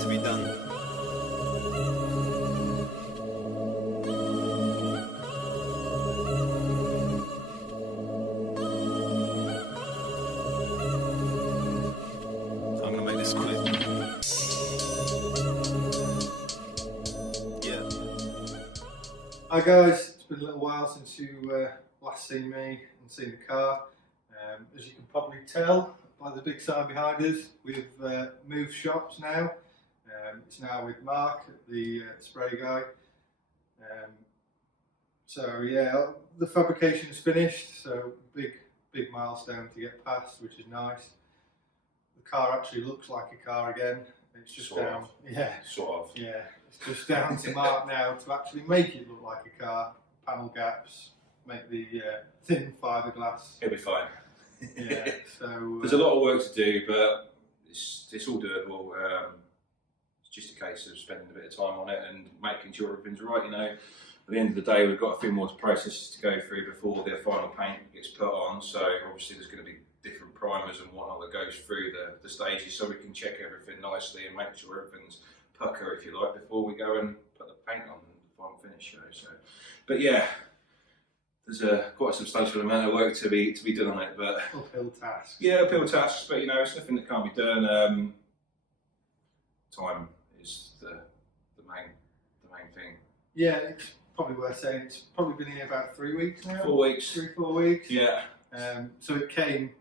to be done. I'm gonna make this quick. Yeah. Hi guys, it's been a little while since you last seen me and seen the car. As you can probably tell by the big sign behind us, we've moved shops now. It's now with Mark, the spray guy. So yeah, the fabrication is finished, so big milestone to get past, which is nice. The car actually looks like a car again. It's just Sort down, of. yeah, Sort of. yeah. It's just down to Mark now to actually make it look like a car. Panel gaps, make the thin fiberglass. It'll be fine. Yeah. So there's a lot of work to do, but it's all doable. It's just a case of spending a bit of time on it and making sure everything's right. You know, at the end of the day, we've got a few more processes to go through before the final paint gets put on. So obviously, there's going to be different primers and whatnot that goes through the stages, so we can check everything nicely and make sure everything's pucker, if you like, before we go and put the paint on the final finish. So, but yeah. There's quite a substantial amount of work to be done on it, but uphill tasks. Yeah, uphill tasks, but you know, it's nothing that can't be done. Time is the main thing. Yeah, it's probably worth saying. It's probably been here about 3 weeks now. 4 weeks. 3-4 weeks. Yeah. So it came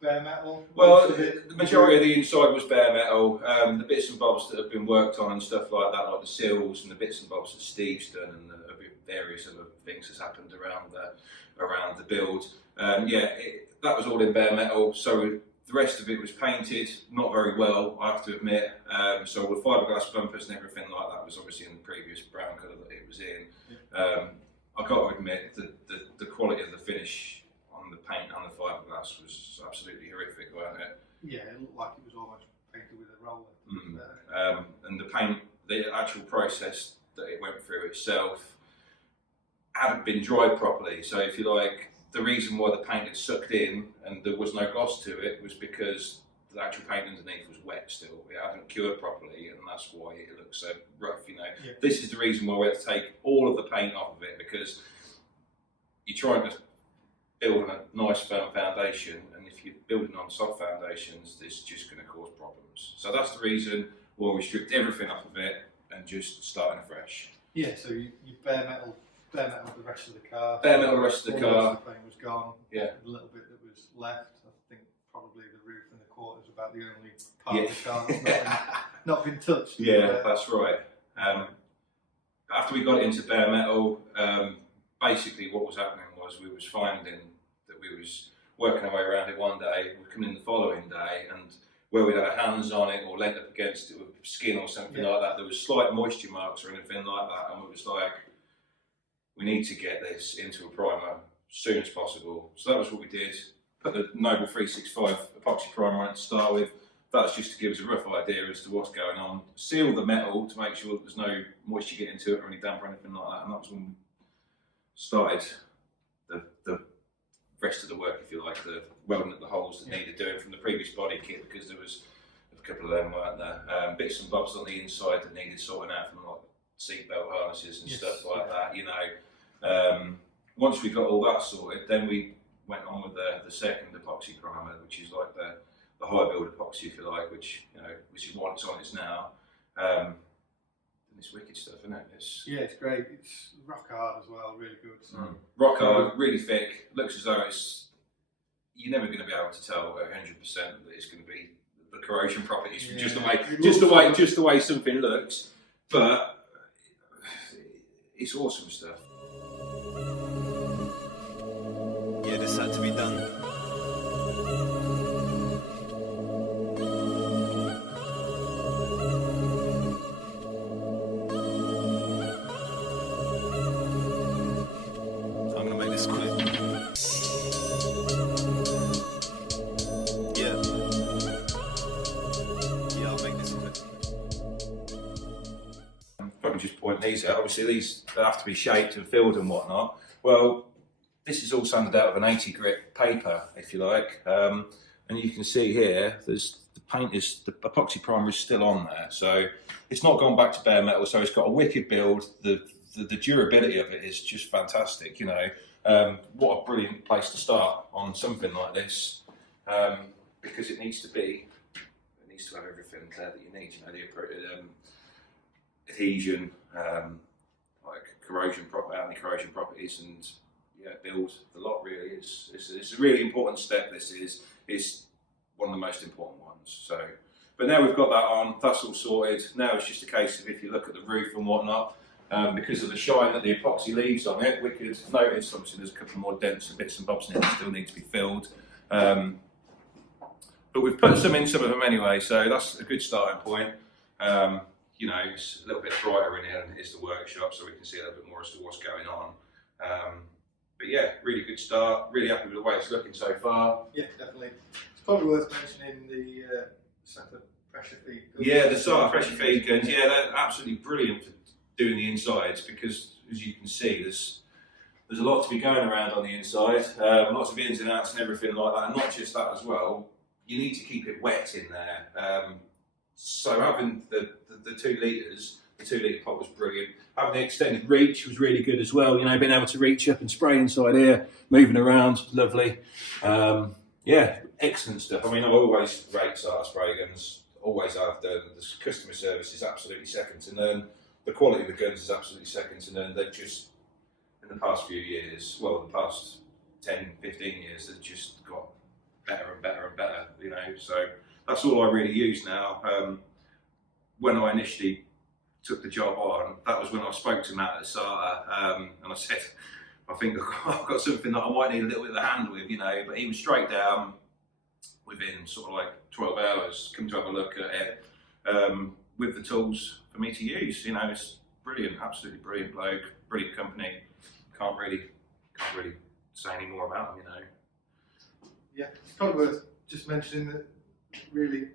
bare metal. Well, the majority of the inside was bare metal. The bits and bobs that have been worked on and stuff like that, like the sills and the bits and bobs that Steve's done and the various other things that's happened around the build. That was all in bare metal. So the rest of it was painted, not very well, I have to admit. So all the fiberglass bumpers and everything like that was obviously in the previous brown colour that it was in. Yeah. I got to admit the quality of the finish on the paint and the fiberglass was absolutely horrific, wasn't it? Yeah, it looked like it was almost painted with a roller. And the paint, the actual process that it went through itself hadn't been dried properly. So if you like, the reason why the paint had sucked in and there was no gloss to it was because the actual paint underneath was wet still. It hadn't cured properly, and that's why it looks so rough, you know. Yeah. This is the reason why we had to take all of the paint off of it, because you're trying to build on a nice firm foundation, and if you're building on soft foundations, it's just going to cause problems. So that's the reason why we stripped everything off of it and just starting afresh. Yeah, so you bare metal the rest of the car. Bare metal the rest of the car. The paint was gone. Yeah. The little bit that was left, I think probably the roof and the quarters about the only part of the car that's not been touched. Yeah, that's right. After we got it into bare metal, basically what was happening was we was finding that we was working our way around it one day, we'd come in the following day, and where we'd had our hands on it or leant up against it with skin or something like that, there was slight moisture marks or anything like that, and we was like, we need to get this into a primer as soon as possible. So that was what we did. Put the Noble 365 epoxy primer on it to start with. That's just to give us a rough idea as to what's going on. Seal the metal to make sure that there's no moisture getting into it or any damp or anything like that. And that was when we started the rest of the work, if you like, the welding at the holes that needed doing from the previous body kit, because there was a couple of them, weren't there? Bits and bobs on the inside that needed sorting out from like seatbelt harnesses and stuff like that, you know. Once we got all that sorted, then we went on with the second epoxy primer, which is like the high build epoxy, if you like, which is what it's on is now. And it's wicked stuff, isn't it? Yeah, it's great. It's rock hard as well, really good. So. Rock hard, really thick. Looks as though you're never going to be able to tell 100% that it's going to be the corrosion properties from just the way something looks, but it's awesome stuff. Yeah, this had to be done. I'm gonna make this quick. Yeah, I'll make this quick. Probably just point these out. Obviously, these have to be shaped and filled and whatnot. Well, this is all sanded out of an 80 grit paper, if you like, and and you can see here, there's the epoxy primer is still on there, so it's not gone back to bare metal. So it's got a wicked build. The durability of it is just fantastic. You know, what a brilliant place to start on something like this, because it needs to have everything there that you need. You know, the adhesion, like anti-corrosion properties, and yeah, build the lot. Really, it's a really important step. It's one of the most important ones. So, but now we've got that on, that's all sorted. Now it's just a case of, if you look at the roof and whatnot, because of the shine that the epoxy leaves on it, we could notice obviously there's a couple more dents and bits and bobs in it that still need to be filled. But we've put some of them anyway, so that's a good starting point. You know, it's a little bit brighter in here than it is the workshop, so we can see a little bit more as to what's going on. But yeah, really good start. Really happy with the way it's looking so far. Yeah, definitely. It's probably worth mentioning the separate pressure feed guns. Yeah, the SR pressure feed guns. Yeah, they're absolutely brilliant for doing the insides, because as you can see, there's a lot to be going around on the inside. Lots of ins and outs and everything like that. And not just that as well. You need to keep it wet in there. So having the 2 litres, the 2 litre pot was brilliant. Having the extended reach was really good as well. You know, being able to reach up and spray inside here, moving around, lovely. Yeah, excellent stuff. I mean, I've always rated SR spray guns, always have. The customer service is absolutely second to none. The quality of the guns is absolutely second to none. They've just, in the past few years, well, the past 10, 15 years, they've just got better and better and better, you know. So that's all I really use now. When I initially took the job on, that was when I spoke to Matt at SR, and I said, I think I've got something that I might need a little bit of a hand with, you know. But he was straight down within sort of like 12 hours, come to have a look at it, with the tools for me to use. You know, it's brilliant, absolutely brilliant bloke, brilliant company. Can't really say any more about them, you know. Yeah, it's probably worth just mentioning that really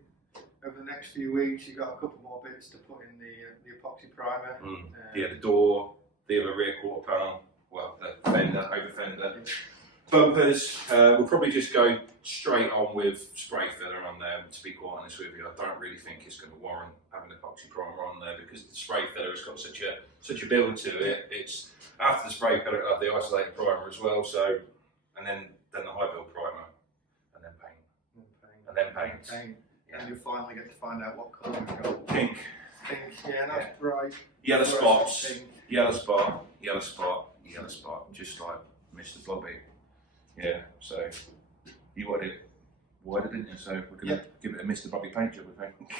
over the next few weeks you've got a couple more bits to put in the epoxy primer. Yeah, the door, the other rear quarter panel, well, the fender, over fender, bumpers. We'll probably just go straight on with spray filler on there, to be quite honest with you. I don't really think it's going to warrant having epoxy primer on there, because the spray filler has got such a build to it. It's after the spray filler, it'll have the isolated primer as well, so, and then the high build primer, and then paint, and then paint. Yeah. And you'll finally get to find out what colour we've got. Pink. Pink, yeah, that's bright. Yellow spots, pink. yellow spot, yellow spot, yellow spot, just like Mr. Blobby. Yeah, so you wanted it wider, didn't you? So we're going to give it a Mr. Blobby paint job, I think.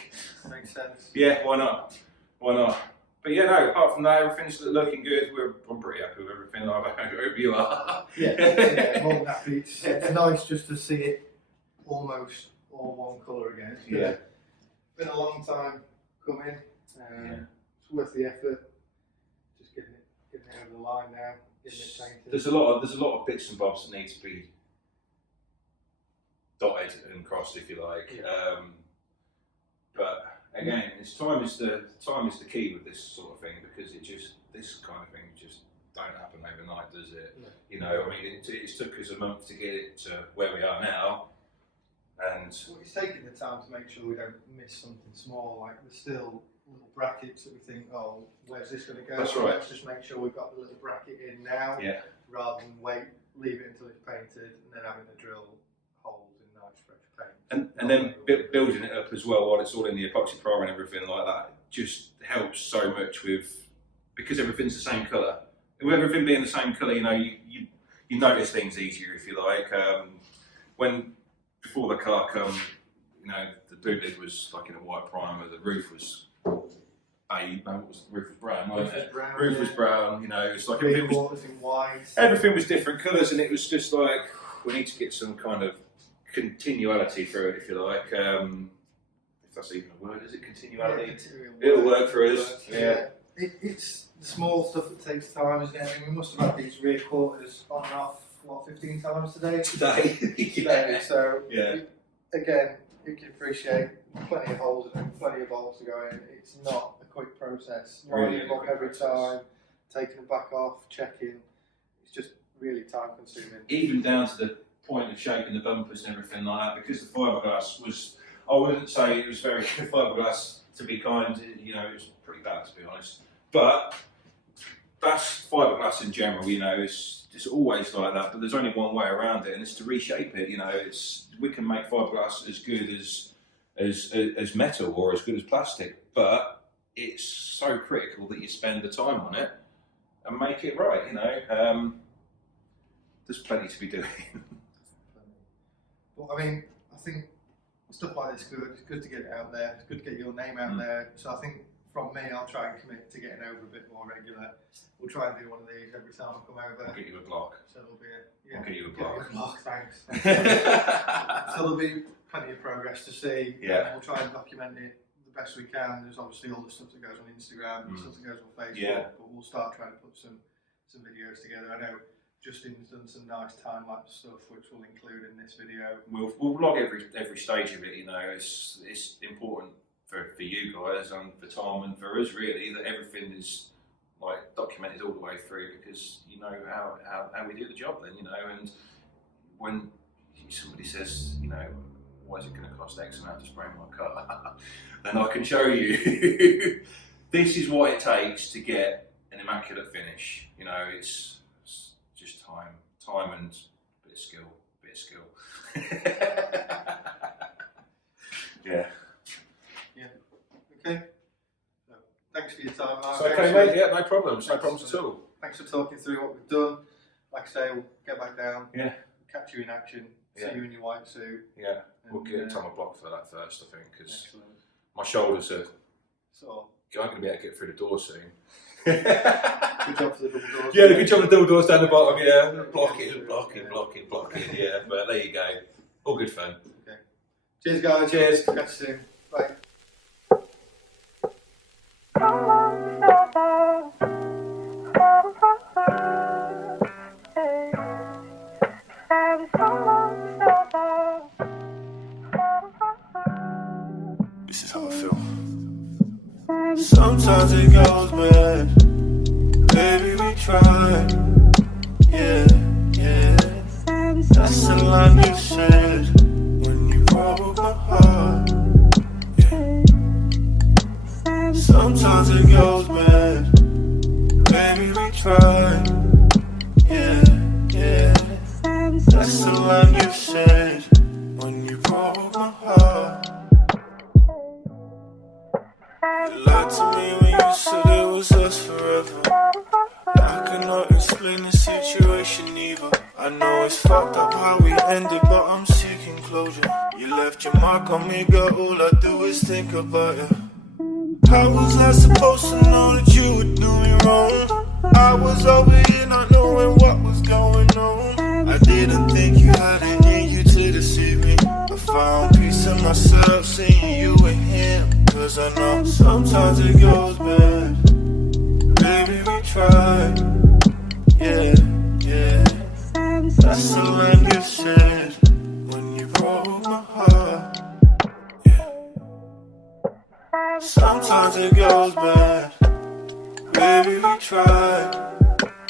Makes sense. Yeah, why not? Why not? But yeah, no, apart from that, everything's looking good. I'm pretty happy with everything. I hope you are. Yeah, more than happy. It's nice just to see it almost all one colour again. It's been a long time coming. It's worth the effort. Just getting it over the line now, getting it painted. There's a lot of bits and bobs that need to be dotted and crossed, if you like. Yeah. But again, time is the key with this sort of thing, because this kind of thing just don't happen overnight, does it? No. You know, I mean, it took us a month to get it to where we are now, and well, it's taking the time to make sure we don't miss something small. Like there's still little brackets that we think, oh, where's this going to go? That's so right. Let's just make sure we've got the little bracket in now, rather than leave it until it's painted and then having to drill holes in nice fresh paint. And then building it up as well while it's all in the epoxy primer and everything like that just helps so much because everything's the same colour. With everything being the same colour, you know, you notice things easier, if you like. Before the car come, you know, the boot lid was like in a white primer, the roof was beige, no, the roof was brown, wasn't it? Roof was brown, you know, it's like everything was different colours, and it was just like, we need to get some kind of continuality through it, if you like. If that's even a word, is it continuality? Yeah, it'll work for us. Yeah. It's the small stuff that takes time, isn't it? I mean, we must have had these rear quarters on and off, 15 times today? Today. So, again, you can appreciate plenty of holes and plenty of bolts to go in. It's not a quick process. Lining them up every time, taking them back off, checking. It's just really time consuming. Even down to the point of shaping the bumpers and everything like that, because the fiberglass was, I wouldn't say it was very good fiberglass, to be kind, you know, it was pretty bad, to be honest. But that's fiberglass in general, you know, it's always like that, but there's only one way around it, and it's to reshape it, you know. We can make fiberglass as good as metal or as good as plastic, but it's so critical that you spend the time on it and make it right, you know. There's plenty to be doing. Well, I mean, I think stuff like this is good. It's good to get it out there. It's good to get your name out there. So I think from me, I'll try and commit to getting over a bit more regular. We'll try and do one of these every time I come over. I'll get you a block. So there'll be a, I'll get you a get block. you a block, thanks. So there'll be plenty of progress to see. Yeah. We'll try and document it the best we can. There's obviously all the stuff that goes on Instagram and stuff that goes on Facebook. Yeah. But we'll start trying to put some videos together. I know Justin's done some nice time-lapse stuff, which we'll include in this video. We'll vlog every stage of it, you know. It's important for you guys and for Tom and for us, really, that everything is like documented all the way through, because you know how we do the job then, you know. And when somebody says, you know, why is it going to cost X amount to spray my car, then I can show you this is what it takes to get an immaculate finish. You know, it's just time and a bit of skill. Yeah. Okay. So, thanks for your time, Mark. So, okay, mate. Yeah, no problems. No problems at all. Thanks for talking through what we've done. Like I say, we'll get back down. Yeah. Catch you in action. Yeah. See you in your white suit. Yeah. We'll And, get Tom a block for that first, I think, because excellent. my shoulders are. So, I'm going to be able to get through the door soon. good job for the double doors. Yeah, good job the double doors down the bottom, yeah. Blocking, yeah. But there you go. All good fun. Okay. Cheers, guys. Cheers. Catch you soon. Bye. This is how I feel. Sometimes it goes bad. Baby, we try. Yeah, yeah. That's the line you said when you broke my heart. Yeah. Sometimes it goes bad. Baby, we try. Yeah, yeah. That's the line you said when you broke my heart. You lied to me when you said it was us forever. I cannot explain the situation either. I know it's fucked up how we ended, but I'm seeking closure. You left your mark on me, girl, all I do is think about you. How was I supposed to know that you were doing wrong? I was over here not knowing what was going on. I didn't think you had it in you to deceive me. I found peace in myself, seeing you and him. Cause I know sometimes it goes bad. Baby, we try. Yeah, yeah. That's the line you said when you broke my heart. Yeah. Sometimes it goes bad. Baby, we try.